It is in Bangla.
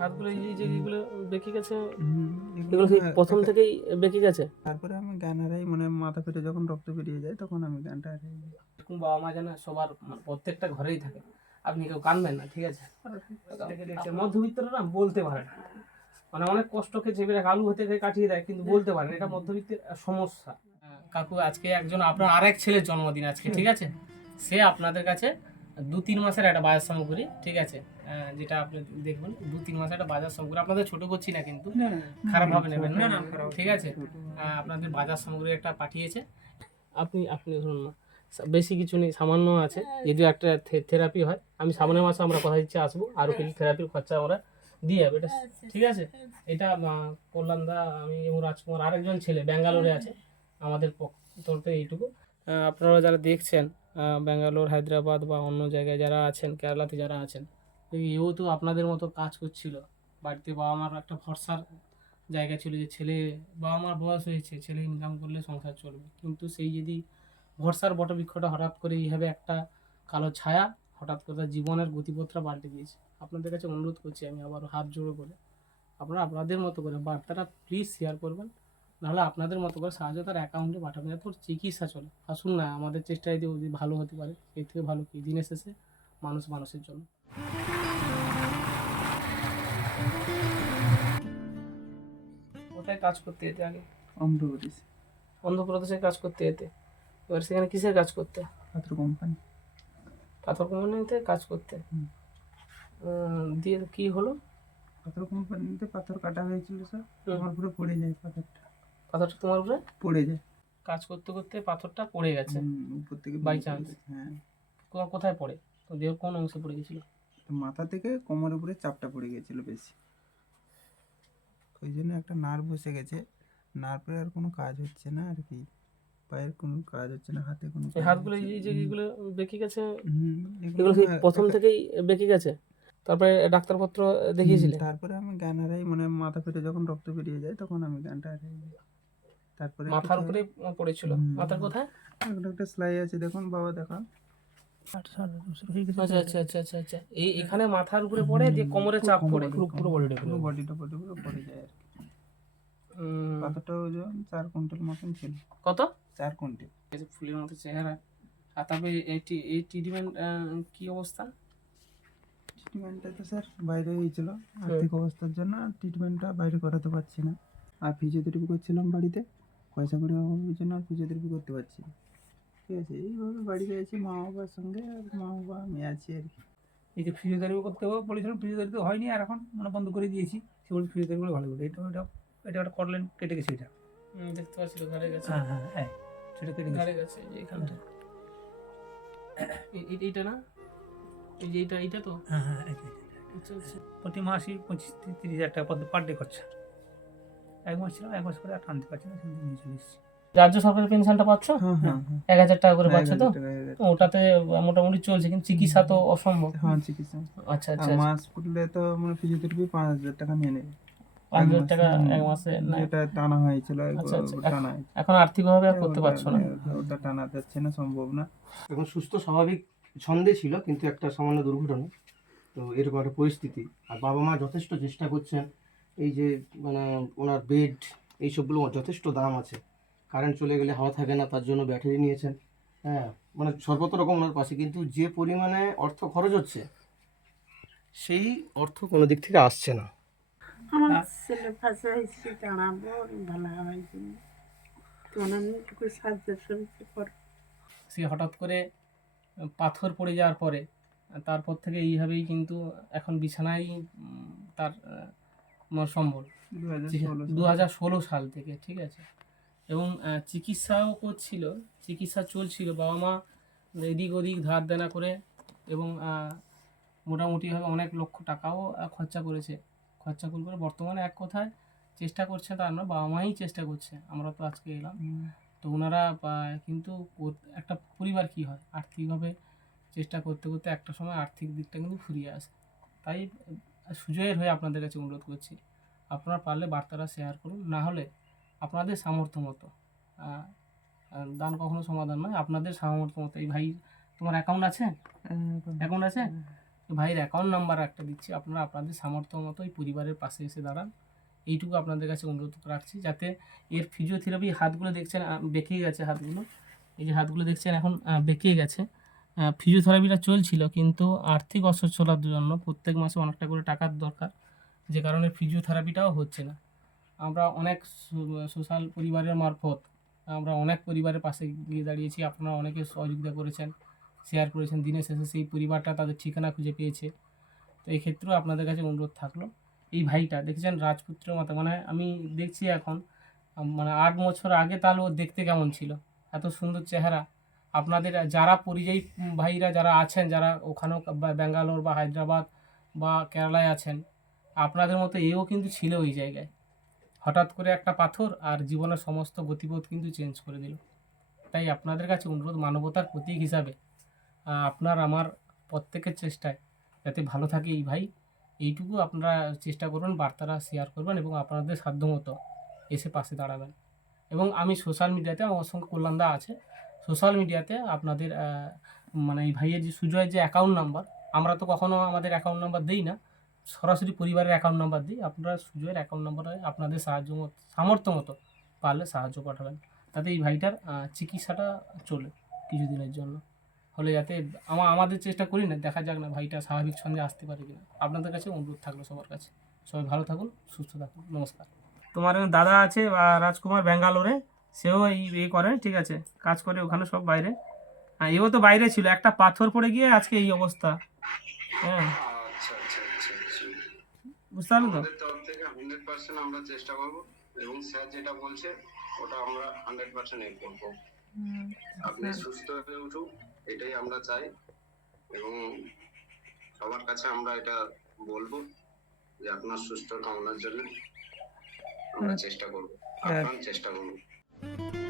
হাতগুলো এই যে যেগুলো বেঁকে গেছে এগুলো কি হ্যাঁ, প্রথম থেকেই বেঁকে গেছে? তারপরে আমি জ্ঞান হারাই মানে মাথা ফেটে যখন রক্ত বেরিয়ে যায় তখন আমি জ্ঞানটা হারিয়ে এরকম বাবা মা যেন সবার মানে প্রত্যেকটা ঘরেই থাকে। আপনি কেউ কানবেন না ঠিক আছে? মধ্যবিত্তরা না বলতে পারে না। মানে অনেক কষ্টকে চেপে রাখে আলু হতে কাটিয়ে দেয় কিন্তু বলতে পারে না। এটা মধ্যবিত্তের সমস্যা। কাকু আজকে একজন আপনার আরেক ছেলের জন্মদিন আজকে ঠিক আছে? সে আপনাদের কাছে দু তিন মাসের একটা বাজার সামগ্রী ঠিক আছে? যেটা আপনি দেখবেন দু তিন মাসের একটা বাজার সামগ্রী আপনাদের ছোট করছি না কিন্তু খারাপ ভাবে নেবেন না। ঠিক আছে? আপনাদের বাজার সামগ্রী একটা পাঠিয়েছে। আপনি আপনি শুনুন না বেশি কিছু নেই সামান্য আছে। যদিও একটা থেরাপি হয় আমি সামনের মাসে আমরা কথা দিচ্ছি আসব। আরও কিছু থেরাপির খরচা আমরা দিয়ে যাব। এটা ঠিক আছে? এটা কল্যাণ দা আমি এবং রাজকুমার আরেকজন ছেলে ব্যাঙ্গালোরে আছে আমাদের পক্ষ তরফে এইটুকু। আপনারা যারা দেখছেন ব্যাঙ্গালোর, হায়দ্রাবাদ বা অন্য জায়গায় যারা আছেন, কেরালাতে যারা আছেন এও তো আপনাদের মতো কাজ করছিল। বাড়িতে বাবা মার একটা ভরসার জায়গা ছিল যে ছেলে, বাবা মার বয়স হয়েছে, ছেলে ইনকাম করলে সংসার চলবে। কিন্তু সেই যদি ভরসার বটবৃক্ষটা হঠাৎ করে এইভাবে একটা কালো ছায়া হঠাৎ করে তার জীবনের গতিপথটা পাল্টে দিয়েছে। আপনাদের কাছে অনুরোধ করছি, আমি আবার হাত জোড়ো করে, আপনারা আপনাদের মতো করে বার্তাটা প্লিজ শেয়ার করবেন। নাহলে আপনাদের মতো করে সাহায্য তার অ্যাকাউন্টে পাঠাবে যাতে ওর চিকিৎসা চলে। আসুন না আমাদের চেষ্টায় দিয়ে যদি ভালো হতে পারে এর থেকে ভালো কি? দিনের শেষে মানুষ মানুষের জন্য। কোথায় কাজ করতে যেতে আগে? অন্ধ্রপ্রদেশ। অন্ধ্রপ্রদেশে কাজ করতে যেতে। এবার সেখানে কিসের কাজ করতে? পাত্র কোম্পানি। পাথর কোম্পানিতে কাজ করতে? দিয়ে কি হলো? পাথর কোম্পানিতে পাথর কাটা হয়েছিল স্যার। আমার পুরো পড়ে যায় পাথরটা। পাথরটা তোমার উপরে? পড়ে যায়। কাজ করতে করতে পাথরটা পড়ে গেছে। উপর থেকে chance? গেছে। হ্যাঁ। কোথায় পড়ে? তো দেহ কোন অংশে পড়ে গেছিল? মাথা থেকে কোমরের উপরে চাপটা পড়ে গেছিল বেশি। ওই জন্য একটা নার্ভ বসে গেছে। নার্ভের আর কোনো কাজ হচ্ছে না আর কি। পায়ের কোনো কাজ হচ্ছে না হাতে কোনো হাতগুলো এই যে না। যেগুলো বেঁকে গেছে? এগুলো প্রথম থেকেই বেঁকে গেছে? তারপরে ডাক্তারপত্র দেখিয়েছিলে? তারপরে আমি জ্ঞান হারাই মানে মাথা ফেটে যখন রক্ত বেরিয়ে যায় তখন আমি জ্ঞানটা হারিয়ে যাই। তারপরে মাথার উপরে পড়েছিল। মাথার কোথায়? একটা একটা সেলাই আছে দেখুন বাবা দেখা। আচ্ছা আচ্ছা আচ্ছা আচ্ছা আচ্ছা। এই এখানে মাথার উপরে পড়ে যে কোমরে চাপ পড়ে? পুরো পুরো বডিটা পুরো বডিটা বডি পুরো পড়ে যায় আর কি। উম, পাথরটা ওজন চার কুইন্টাল মতন ছিল। কত? চার কুইন্টাল। ফুলের মতো চেহারা। আর তারপরে এই এই ট্রিটমেন্ট কি অবস্থা? ট্রিটমেন্টটা তো স্যার বাইরে হয়েছিল। আর্থিক অবস্থার জন্য ট্রিটমেন্টটা বাইরে করাতে পারছি না। আর ফিজিওথেরাপি করছিলাম বাড়িতে। পয়সা করে অভাবের জন্য আর ফিজিওথেরাপি করতে পারছি ঠিক আছে এইভাবে বাড়িতে আছি মা বাবার সঙ্গে আর মা বাবা আমি আছি আর কি। এই যে ফিজিওথেরাপি করতে হবে বলেছিলাম ফিজিওথেরাপি তো হয়নি আর এখন মানে বন্ধ করে দিয়েছি। সে বলে ফিজিওথেরাপি ভালো করে। এটা এটা এটা একটা করলেন কেটে গেছে এটা। দেখতে পাচ্ছি তো ঘরে গেছে। হ্যাঁ হ্যাঁ হ্যাঁ সেটা কেটে গেছে। ঘরে গেছে এই এইটা না? এই যে এইটা এইটা তো? হ্যাঁ হ্যাঁ। আচ্ছা আচ্ছা। প্রতি মাসই পঁচিশ তিরিশ হাজার টাকা পার ডে খরচা। এক মাস ছিলাম এক মাস করে আর টানতে পারছি না সেখান থেকে নিয়ে চলে এসেছি। রাজ্য সরকারের পেনশনটা পাচ্ছ? হ্যাঁ হ্যাঁ হ্যাঁ। এক হাজার টাকা করে পাচ্ছ তো। ওটাতে মোটামুটি চলছে কিন্তু চিকিৎসা তো অসম্ভব। হ্যাঁ চিকিৎসা আচ্ছা আচ্ছা মাস পড়লে তো মানে ফিজিওথেরাপি পাঁচ হাজার টাকা নিয়ে নেবে। পাঁচ হাজার এক টাকা এক মাসে না। যেটা টানা হয়েছিল আচ্ছা, আচ্ছা। টানা এখন আর্থিকভাবে আর করতে পারছ না। ওটা- ওটা টানা যাচ্ছে না সম্ভব না। এখন সুস্থ স্বাভাবিক ছন্দে ছিল কিন্তু একটা সামান্য দুর্ঘটনা। তো এরকম একটা পরিস্থিতি। আর বাবা মা যথেষ্ট চেষ্টা করছেন এই যে মানে ওনার বেড এইসবগুলো যথেষ্ট দাম আছে। কারেন্ট চলে গেলে হাওয়া থাকে না তার জন্য ব্যাটারি নিয়েছেন। হ্যাঁ মানে সর্বত রকম ওনার পাশে কিন্তু যে পরিমাণে অর্থ খরচ হচ্ছে সেই অর্থ কোনো দিক থেকে আসছে না। আমার ছেলে ফাঁসে হয়েছে দাঁড়াবো ভালো সে হঠাৎ করে পাথর পড়ে যাওয়ার পরে তারপর থেকে এইভাবেই কিন্তু এখন বিছানায় তার সম্বল। দু হাজার ষোলো সাল। থেকে ঠিক আছে? এবং চিকিৎসাও করছিল চিকিৎসা চলছিল বাবা মা এদিক ওদিক ধার দেনা করে এবং মোটামুটিভাবে অনেক লক্ষ টাকাও খরচা করেছে। খরচা করে করে বর্তমানে এক কথায় চেষ্টা করছে তার না বাবা মাই চেষ্টা করছে। আমরা তো আজকে এলাম। তো ওনারা কিন্তু একটা পরিবার কি হয়? আর্থিকভাবে চেষ্টা করতে করতে একটা সময় আর্থিক দিকটা কিন্তু ফুরিয়ে আসে। তাই সুজয়ের হয়ে আপনাদের কাছে অনুরোধ করছি আপনারা পারলে বার্তাটা শেয়ার করুন না হলে আপনাদের সামর্থ্য মতো। দান কখনো সমাধান নয় আপনাদের সামর্থ্য মতো। এই ভাই তোমার অ্যাকাউন্ট আছে? অ্যাকাউন্ট আছে? ভাইয়ের অ্যাকাউন্ট নাম্বার একটা দিচ্ছি আপনারা আপনাদের সামর্থ্য মতো এই পরিবারের পাশে এসে দাঁড়ান। এইটুকু আপনাদের কাছে অনুরোধ রাখছি যাতে এর ফিজিওথেরাপি হাতগুলো দেখছেন বেঁকে গেছে হাতগুলো। এই যে হাতগুলো দেখছেন এখন বেঁকে গেছে। ফিজিওথেরাপিটা চলছিল, কিন্তু আর্থিক অসচ্ছলতার জন্য প্রত্যেক মাসে অনেকটা করে টাকার দরকার, যে কারণে ফিজিওথেরাপিটাও হচ্ছে না। আমরা অনেক সোশ্যাল পরিবারের মারফত, আমরা অনেক পরিবারের পাশে গিয়ে দাঁড়িয়েছি, আপনারা অনেকে সহযোগিতা করেছেন শেয়ার করেছেন, দিনের শেষে সেই পরিবারটা তাদের ঠিকানা খুঁজে পেয়েছে। তো এই ক্ষেত্রেও আপনাদের কাছে অনুরোধ থাকল, এই ভাইটা, দেখেছেন রাজপুত্রের মতো মানে আমি দেখছি এখন মানে আট বছর আগে তাহলে ও দেখতে কেমন ছিল? এত সুন্দর চেহারা আপনাদের, যারা পরিযায়ী ভাইরা যারা আছেন, যারা ওখানেও ব্যাঙ্গালোর বা হায়দ্রাবাদ বা কেরালায় আছেন, আপনাদের মতো এও কিন্তু ছিল ওই জায়গায়। হঠাৎ করে একটা পাথর আর জীবনের সমস্ত গতিপথ কিন্তু চেঞ্জ করে দিল। তাই আপনাদের কাছে অনুরোধ মানবতার প্রতীক হিসাবে আপনার আমার প্রত্যেকের চেষ্টায় যাতে ভালো থাকে এই ভাই। এইটুকু আপনারা চেষ্টা করবেন বার্তাটা শেয়ার করবেন এবং আপনাদের সাধ্যমতো এসে পাশে দাঁড়াবেন। এবং আমি সোশ্যাল মিডিয়াতে আমার সঙ্গে কল্যাণদা আছে। সোশ্যাল মিডিয়াতে আপনাদের মানে এই ভাইয়ের যে সুজয়ের যে অ্যাকাউন্ট নাম্বার আমরা তো কখনো আমাদের অ্যাকাউন্ট নাম্বার দিই না। সরাসরি পরিবারের অ্যাকাউন্ট নাম্বার দিই। আপনারা সুজয়ের অ্যাকাউন্ট নাম্বারে আপনাদের সাহায্য সামর্থ্য মতো পারলে সাহায্য পাঠাবেন। তাতে এই ভাইটার চিকিৎসাটা চলে কিছুদিনের জন্য। হলে যাতে আমা, আমাদের চেষ্টা করি না, দেখা যাক না ভাইটা স্বাভাবিক ছন্দে আসতে পারে কিনা। আপনাদের কাছে অনুরোধ থাকল সবার কাছে। সবাই ভালো থাকুন, সুস্থ থাকুন। নমস্কার। তোমার দাদা আছে রাজকুমার, ব্যাঙ্গালোরে। সেও এই এ করে ঠিক আছে কাজ করে ওখানে সব বাইরে। হ্যাঁ এও তো বাইরে ছিল একটা পাথর পড়ে গিয়ে আজকে এই অবস্থা। হ্যাঁ। আচ্ছা আচ্ছা আচ্ছা বুঝতে পারলে তো? তরফ থেকে হান্ড্রেড পার্সেন্ট আমরা চেষ্টা করব এবং স্যার যেটা বলছে ওটা আমরা হান্ড্রেড পার্সেন্ট এ করব। আপনি সুস্থ হয়ে উঠুন এটাই আমরা চাই এবং সবার কাছে আমরা এটা বলব যে আপনার সুস্থ কামনার জন্য আমরা চেষ্টা করব। আপনার চেষ্টা করুন। Thank you.